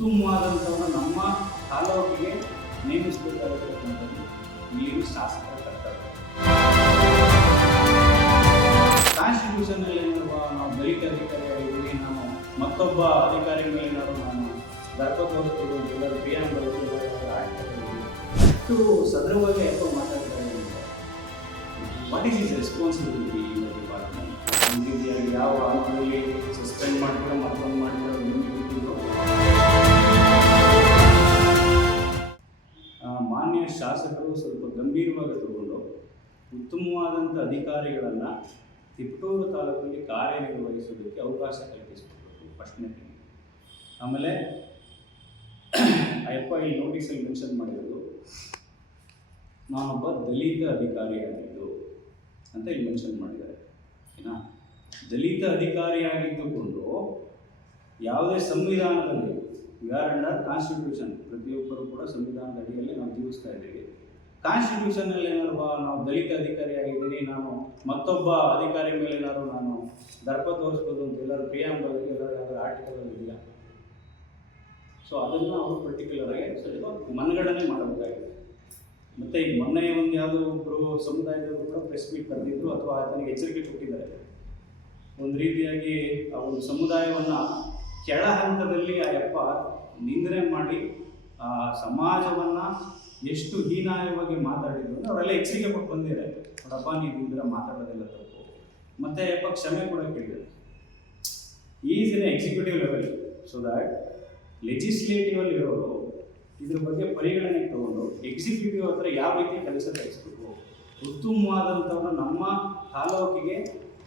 ಉತ್ತಮವಾದಂಥವನ್ನು ನಮ್ಮ ತಾಲೂಕಿಗೆ ನೇಮಿಸಬೇಕಾಗಿರ್ತಕ್ಕಂಥದ್ದು ಇಲ್ಲಿನ ಶಾಸಕರ ಕರ್ತವ್ಯ. ಕಾನ್ಸ್ಟಿಟ್ಯೂಷನ್ನಲ್ಲಿ ಏನಿರುವ ನಾವು ದಲಿತ ಅಧಿಕಾರಿಯಾಗಿದ್ದೀವಿ, ನಾವು ಮತ್ತೊಬ್ಬ ಅಧಿಕಾರಿ ಮೇಲೆ ನಾನು ದರ್ಪ ತೋರಿಸ್ಬೋದು ಎಲ್ಲರೂ ಪ್ರಿಯಾಂಬರು ಅಷ್ಟು ಸದೃಢವಾಗಿ ಯಾಕೋ ಮಾತಾಡ್ತಾ ಇದ್ದೀನಿ. What is is responsibility in the department? ಈ ರೀತಿಯಾಗಿ ಯಾವ ಹಂತದಲ್ಲಿ ಸಸ್ಪೆಂಡ್ ಮಾಡ್ತೀರೋ ಮತ್ತೊಂದು ಮಾಡ್ತೀರೋ ನಿಮಗೆ ಬಿಟ್ಟಿದ್ದು. ಮಾನ್ಯ ಶಾಸಕರು ಸ್ವಲ್ಪ ಗಂಭೀರವಾಗಿ ತಗೊಂಡು ಉತ್ತಮವಾದಂಥ ಅಧಿಕಾರಿಗಳನ್ನು ತಿಪಟೂರು ತಾಲೂಕಿನಲ್ಲಿ ಕಾರ್ಯನಿರ್ವಹಿಸೋದಕ್ಕೆ ಅವಕಾಶ ಕಲ್ಪಿಸಬೇಕು ಪ್ರಶ್ನೆ. ಆಮೇಲೆ ಅಯ್ಯಪ್ಪ ಇಲ್ಲಿ ನೋಟಿಸಲ್ಲಿ ಮೆನ್ಷನ್ ಮಾಡಿರೋದು ನಾನೊಬ್ಬ ದಲಿತ ಅಧಿಕಾರಿಯಾಗಿದ್ದು ಅಂತ ಇಲ್ಲಿ ಮೆನ್ಷನ್ ಮಾಡಿದ್ದಾರೆ. ಓಕೆನಾ? ದಲಿತ ಅಧಿಕಾರಿಯಾಗಿದ್ದುಕೊಂಡು ಯಾವುದೇ ಸಂವಿಧಾನದಲ್ಲಿ ವಿ ಆರ್ ಅಂಡರ್ ಕಾನ್ಸ್ಟಿಟ್ಯೂಷನ್, ಪ್ರತಿಯೊಬ್ಬರು ಕೂಡ ಸಂವಿಧಾನದ ಅಡಿಯಲ್ಲಿ ನಾವು ಜೀವಿಸ್ತಾ ಇದ್ದೀವಿ. ಕಾನ್ಸ್ಟಿಟ್ಯೂಷನ್ನಲ್ಲಿ ಏನಾದ್ರು ನಾವು ದಲಿತ ಅಧಿಕಾರಿಯಾಗಿದ್ದೀನಿ, ನಾನು ಮತ್ತೊಬ್ಬ ಅಧಿಕಾರಿ ಮೇಲೆ ನಾನು ದರ್ಪ ತೋರಿಸ್ಬೋದು ಅಂತ ಎಲ್ಲರೂ ಪ್ರಿಯಾಂಬಲ್ಲಿ ಎಲ್ಲರೂ ಯಾವುದರ ಆರ್ಟಿಕಲಲ್ಲಿ ಇದೆಯಾ? ಸೊ ಅದನ್ನು ಅವರು ಪರ್ಟಿಕ್ಯುಲರ್ ಆಗಿ ಸ್ವಲ್ಪ ಮನಗಣನೆ ಮಾಡಬೇಕಾಗಿದೆ. ಮತ್ತು ಈಗ ಮೊನ್ನೆ ಒಂದು ಯಾವುದೋ ಒಬ್ಬರು ಸಮುದಾಯದವರು ಕೂಡ ಪ್ರೆಸ್ ಮೀಟ್ ಕರೆದಿದ್ರು ಅಥವಾ ಆತನಿಗೆ ಎಚ್ಚರಿಕೆ ಕೊಟ್ಟಿದ್ದಾರೆ. ಒಂದು ರೀತಿಯಾಗಿ ಆ ಒಂದು ಸಮುದಾಯವನ್ನು ಕೆಳ ಹಂತದಲ್ಲಿ ಆ ಯಪ್ಪ ನಿಂದನೆ ಮಾಡಿ ಸಮಾಜವನ್ನು ಎಷ್ಟು ಹೀನಾಯವಾಗಿ ಮಾತಾಡಿದ್ರು ಅಂದರೆ ಅವರೆಲ್ಲ ಎಚ್ಚರಿಕೆ ಕೊಟ್ಟು ಬಂದಿದ್ದಾರೆ. ನೋಡಪ್ಪ ನೀವು ಇಂದಿರ ಮಾತಾಡೋದೆಲ್ಲ ತಪ್ಪು. ಮತ್ತು ಯಪ್ಪ ಕ್ಷಮೆ ಕೂಡ ಕೇಳಿದ್ದಾರೆ. Is in executive level, so that ಲೆಜಿಸ್ಲೇಟಿವಲ್ಲಿ ಇರೋರು ಇದ್ರ ಬಗ್ಗೆ ಪರಿಗಣನೆಗೆ ತಗೊಂಡು ಎಕ್ಸಿಕ್ಯೂಟಿವ್ ಹತ್ರ ಯಾವ ರೀತಿ ಕೆಲಸ ತರಿಸ್ಬೇಕು, ಉತ್ತಮವಾದಂಥವ್ರನ್ನ ನಮ್ಮ ತಾಲೂಕಿಗೆ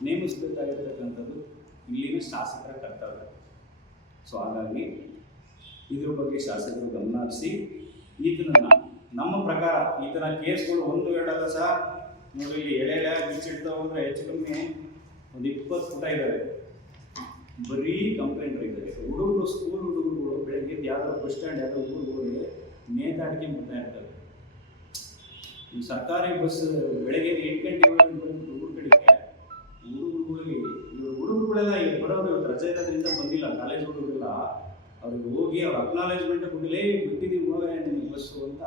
ನೇಮಿಸಬೇಕಾಗಿರ್ತಕ್ಕಂಥದ್ದು ಇಲ್ಲಿನ ಶಾಸಕರ ಕರ್ತವ್ಯ. ಸೊ ಹಾಗಾಗಿ ಇದ್ರ ಬಗ್ಗೆ ಶಾಸಕರು ಗಮನ ಹರಿಸಿ ಇದನ್ನು ನಮ್ಮ ಪ್ರಕಾರ ಈ ಥರ ಕೇಸ್ಗಳು ಒಂದು ಎರಡಲ್ಲ ಸಹ ನೋಡಿ, ಇಲ್ಲಿ ಎಳೆ ಬಿಚ್ಚಿಡ್ತಾ ಹೋದರೆ ಹೆಚ್ಚು ಕಮ್ಮಿ ಒಂದು 20 ಪುಟ ಇದ್ದಾವೆ. ಬರೀ ಕಂಪ್ಲೇಂಟ್ ಇದ್ದಾರೆ. ಹುಡುಗರು ಸ್ಕೂಲ್ ಹುಡುಗರುಗಳು ಬೆಳಗ್ಗೆ ಯಾವುದೋ ಬಸ್ ಸ್ಟ್ಯಾಂಡ್ ಯಾವುದೋ ಊರುಗಳಿಗೆ ನೇತಾಡಿಕೆ ಮಾಡ್ತಾ ಇರ್ತಾರೆ. ಈ ಸರ್ಕಾರಿ ಬಸ್ ಬೆಳಗ್ಗೆ 8 ಗಂಟೆವರೆಗೆ ಊರ ಕಡೆಗೆ ಹುಡುಗರುಗಳೆಲ್ಲ ಬರೋರು ಇವತ್ತು ರಜೆ ಇರೋದ್ರಿಂದ ಬಂದಿಲ್ಲ. ಕಾಲೇಜ್ ಹುಡುಗರೆಲ್ಲ ಅವ್ರಿಗೆ ಹೋಗಿ ಅವ್ರ ಅಕ್ನಾಲೇಜ್ಮೆಂಟ್ ಕೊಡಲೇ ಬಿಟ್ಟಿದ್ದೀವಿ ಹೋಗ ನಿಮಗೆ ಬಸ್ಸು ಅಂತ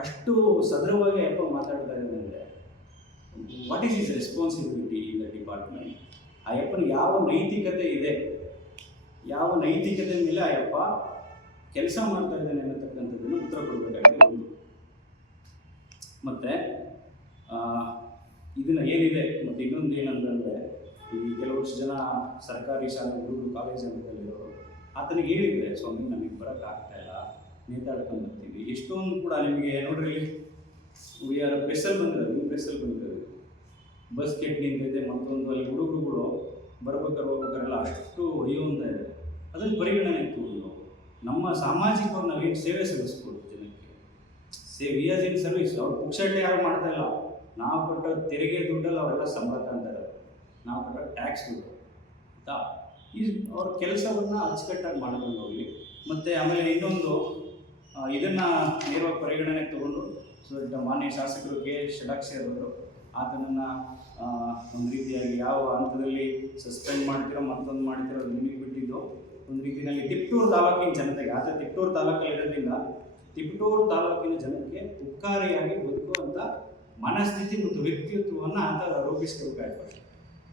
ಅಷ್ಟು ಸದೃಢವಾಗಿ ಅಪ್ಪ ಮಾತಾಡ್ತಾ ಇದ್ದಾರೆ. ಅಂದರೆ what is is responsibility in the department? ಆ ಯಪ್ಪನಿಗೆ ಯಾವ ನೈತಿಕತೆ ಇದೆ, ಯಾವ ನೈತಿಕತೆ ಮೇಲೆ ಆ ಯಪ್ಪ ಕೆಲಸ ಮಾಡ್ತಾ ಇದ್ದಾನೆ ಅನ್ನತಕ್ಕಂಥದ್ದನ್ನು ಉತ್ತರ ಕೊಡಬೇಕಾಗಿದೆ ಒಂದು. ಮತ್ತು ಇದನ್ನು ಏನಿದೆ ಮತ್ತು ಇನ್ನೊಂದು ಏನಂತಂದರೆ, ಈ ಕೆಲವಷ್ಟು ಜನ ಸರ್ಕಾರಿ ಶಾಲೆ ಹುಡುಗರು ಕಾಲೇಜ್ ಹಂತದಲ್ಲಿರೋರು ಆತನಿಗೆ ಹೇಳಿದರೆ, ಸ್ವಾಮಿ ನಮಗೆ ಬರೋಕ್ಕಾಗ್ತಾಯಿಲ್ಲ, ನೇತಾಡ್ಕೊಂಡ್ಬರ್ತೀವಿ. ಎಷ್ಟೊಂದು ಕೂಡ ನಿಮಗೆ ನೋಡ್ರಿ, ಯಾರು ಪ್ರೆಸ್ಸಲ್ಲಿ ಬಂದಿರೋದು, ನೀವು ಪ್ರೆಸ್ಸಲ್ಲಿ ಬಂದಿರೋದು, ಬಸ್ ಕೆಟ್ಟು ನಿಂತೈತೆ ಮತ್ತೊಂದು ಅಲ್ಲಿ ಹುಡುಗರುಗಳು ಹೋಗ್ಬೇಕಾರೆಲ್ಲ ಅಷ್ಟು ಒಯ್ಯುವಂತ ಇದೆ. ಅದನ್ನು ಪರಿಗಣನೆ ತಗೊಂಡು ನಮ್ಮ ಸಾಮಾಜಿಕವಾಗಿ ನಾವೇನು ಸೇವೆ ಸಲ್ಲಿಸ್ಬೋದು ಜನಕ್ಕೆ, ವಿ ಆಸ್ ಇನ್ ಸರ್ವಿಸ್. ಅವ್ರು ಪುಕ್ಷಟ್ಟೆ ಯಾರು ಮಾಡ್ತಾ ಇಲ್ಲ. ನಾವು ಕೊಟ್ಟ ತೆರಿಗೆ ದುಡ್ಡಲ್ಲಿ ಅವರೆಲ್ಲ ಸಂಬಳ ಅಂತಾರೆ, ನಾವು ಕೊಟ್ಟ ಟ್ಯಾಕ್ಸ್ ದುಡ್ಡು ಆಯಿತಾ. ಅವ್ರ ಕೆಲಸವನ್ನು ಅಚ್ಚುಕಟ್ಟಾಗಿ ಮಾಡ್ಕೊಂಡು ಹೋಗಲಿ. ಮತ್ತು ಆಮೇಲೆ ಇನ್ನೊಂದು ಇದನ್ನು ನೇರವಾಗಿ ಪರಿಗಣನೆಗೆ ತಗೊಂಡು ಮಾನ್ಯ ಶಾಸಕರು ಕೆ ಷಡಾಕ್ಷಿ ಅವರು ಆತನನ್ನು ಒಂದು ರೀತಿಯಾಗಿ ಯಾವ ಹಂತದಲ್ಲಿ ಸಸ್ಪೆಂಡ್ ಮಾಡ್ತಿರೋ ಮತ್ತೊಂದು ಮಾಡ್ತಿರೋ ನಿಮಗೆ ಬಿಟ್ಟಿದ್ದು. ಒಂದು ರೀತಿಯಲ್ಲಿ ತಿಪಟೂರು ತಾಲೂಕಿನ ಜನತೆಗೆ, ಆತ ತಿಪಟೂರು ತಾಲೂಕಲ್ಲಿ ಇರೋದ್ರಿಂದ ತಿಪಟೂರು ತಾಲೂಕಿನ ಜನಕ್ಕೆ ಉಪಕಾರಿಯಾಗಿ ಬದುಕುವಂಥ ಮನಸ್ಥಿತಿ ಮತ್ತು ವ್ಯಕ್ತಿತ್ವವನ್ನು ಆತ ರೂಪಿಸ್ಕೊಳ್ಬೇಕಾಯ್ತು.